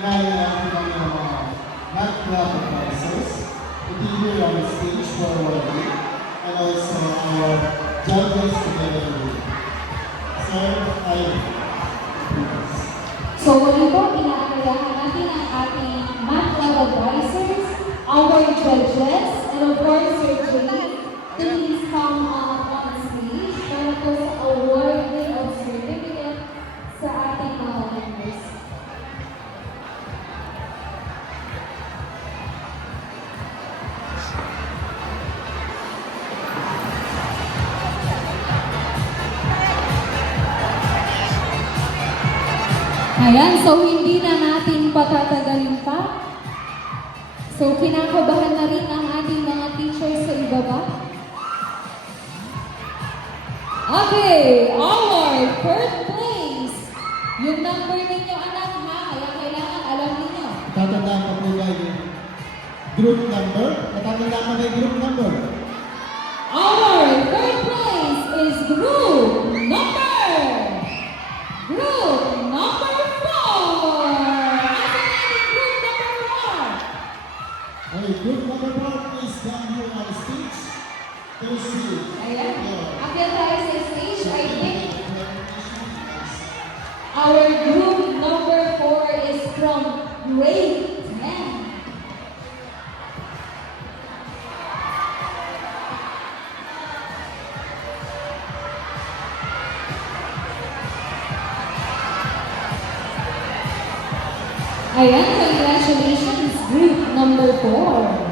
Inaayahan ko lang yung mga math club advisors, to be here on the stage for our day, and also our judges together with you. Sir, please. So muli po, inaanyayahan natin ang ating math club advisors, our judges, and of course, Sir Jay, to please come on stage para po sa awarding of certificate sa ating mga members. Ayan, so hindi na natin patatagalin pa. So kinakabahan na rin ang ating mga teachers sa ibaba. Okay, our third place. Yung number ninyo anak ha, kaya kailangan alam ninyo. Tatandaan pa po ba yung group number? Natatandaan pa ba yung group number? Our third place is group number 4. Okay, group number 4 is down here on the stage. There's you. Ayan. Akyat tayo sa stage. I think our group number 4 is from grade 10. Ayan, congratulations, group number 4.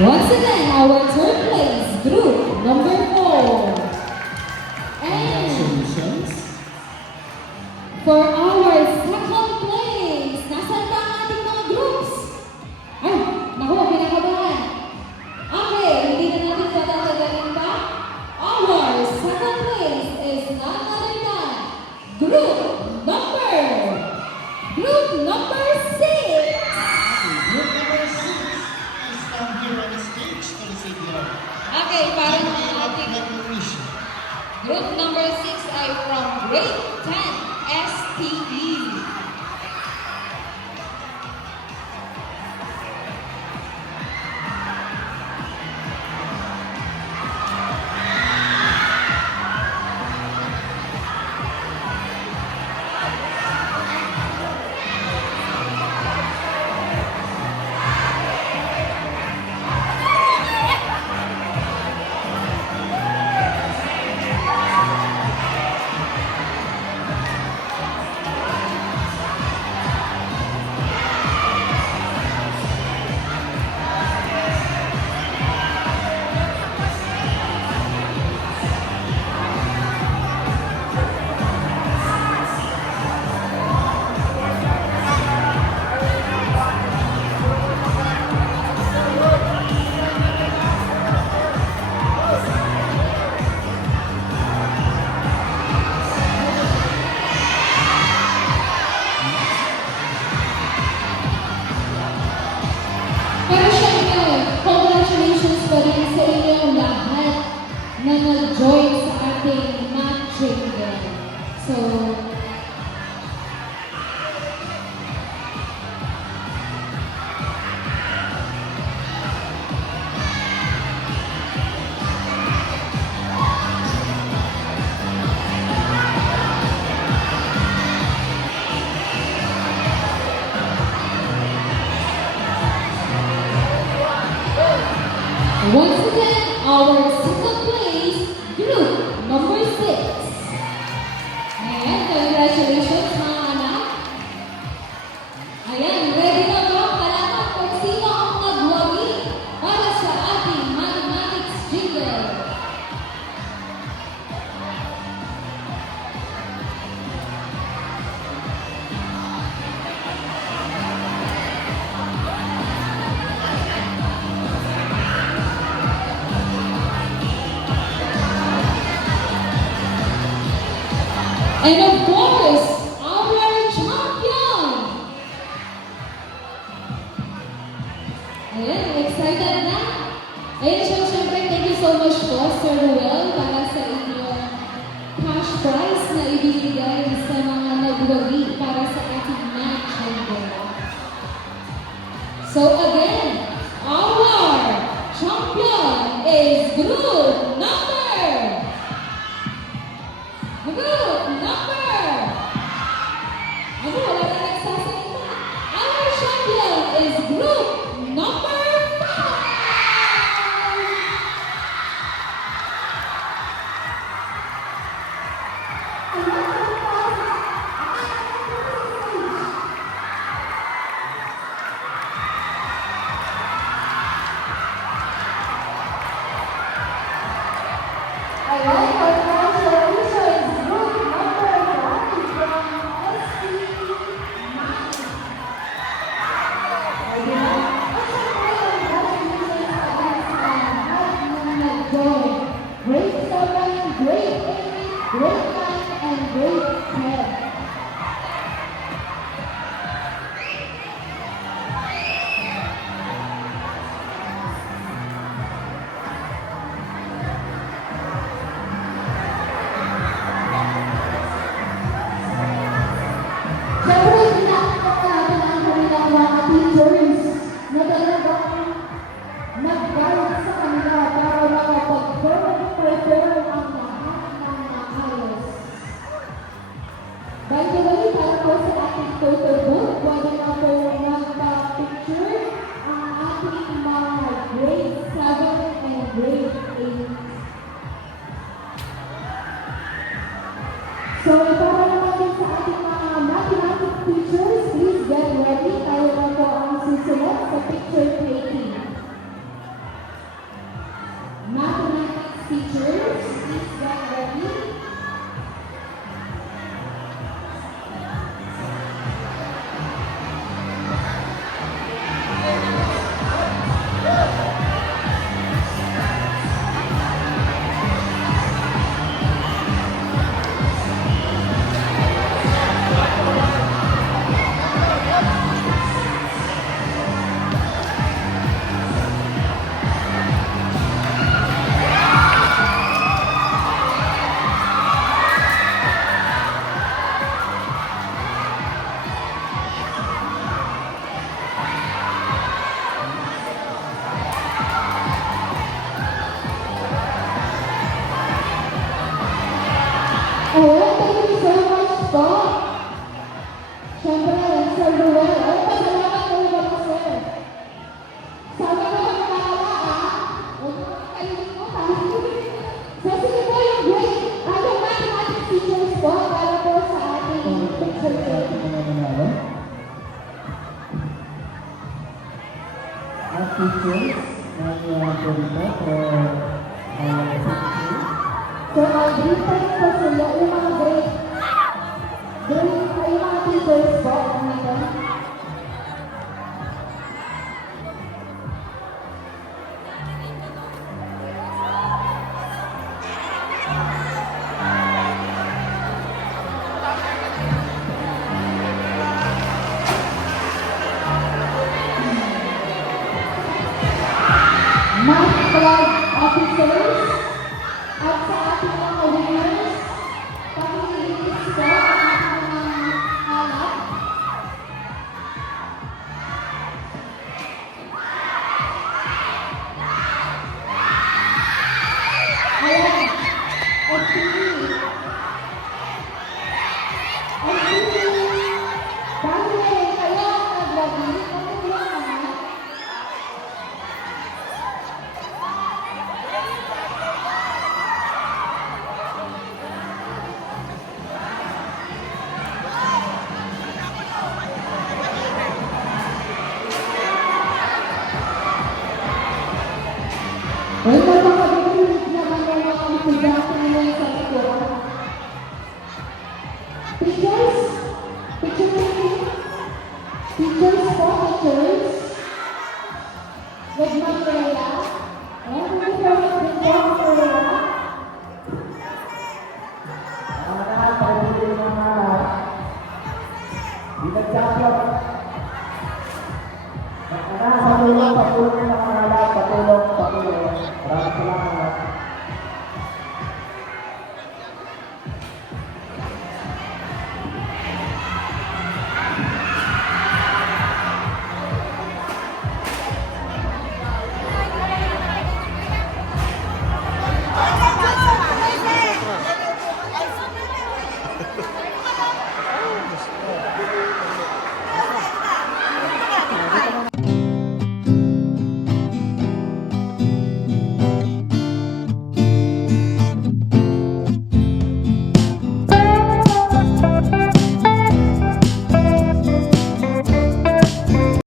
Once again, our third place, group number 4. And Congratulations. for our second place, nasan ba ang ating mga groups? Ay, naku, pinakabahan. Okay, hindi na natin patatagalin pa. Our second place is none other than group number 6. Group number 6 is down here on the stage to receive your Okay, parang ang ating recognition. group number 6 ay from grade 10 STE. Pero syempre, congratulations pa rin sa inyong lahat na nag-join sa ating math chamber. So, Once again, our second place, group number 6. Ayan, congratulations mga anak. Ayan, ready na ba? Malaman kung sino ang nagwagi para sa ating mathematics jingle. And of course, our champion! Ayan, excited na? Ayan siya, syempre, thank you so much po, Sir Ruel, para sa inyong cash prize na ibibigay sa mga nagwagi para sa ating match jingle. So again, our champion is group number. Ano, wala na nagsasalita. Our champion is group number 5. Ayan, congratulations, group number 1 from SC Math. Ayan. At syempre, congratulations against mga nag-join. Grade 7, grade 8, grade 9, and grade 10. Siyempre, pinakita natin ang kanilang mga teachers na talagang nag-guide sa kanila para makapag-prepare ang lahat ng maayos. By the way, para po sa ating photo book, pwede na po magpa-picture ang ating mga grade 7 and grade 8. So, para naman din sa ating mga mathematics teachers, please get ready. Tayo na po ang susunod sa picture taking. Mathematics teachers, please get ready. Alright, thank you so much po. Siyempre, Sir Ruel. Ay, pasalamat kayo ba po, sir? Sabi ko kami nakala, huwag mo kayo So, sige po yung grade, yung mathematics teachers po, para po sa ating picture taking. At teachers, nangyayang po dito for our picture. So, grade 10 po sila, yung mga grade, yung mga teachers po, nandito. Math club officers at sa ating mga winners, pag-release po ang ating mga anak. Ayan, dahil kayo ang naglagi, ano lang naman? Well, napakabilis naman ng mga estudyante ngayon sa school. Teachers, teacher training, teachers po, teachers. Good morning.